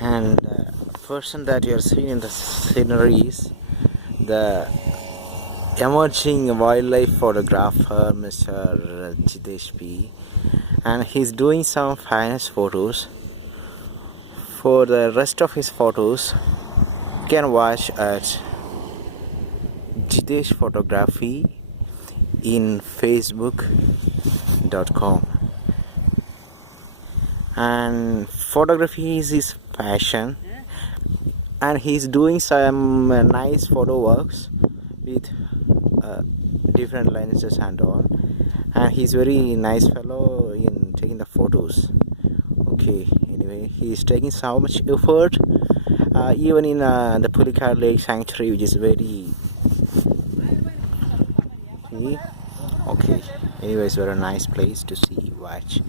And the person that you are seeing in the scenery is the emerging wildlife photographer Mr. Jitesh P, and he's doing some finest photos. For the rest of his photos you can watch at Jitesh Photography in facebook.com. And photography is his passion, and he's doing some nice photo works with different lenses and all, and he's very nice fellow in taking the photos. Okay, anyway, he's taking so much effort even in the Pulicat Lake Sanctuary, which is very okay, anyway, it's very nice place to see, watch.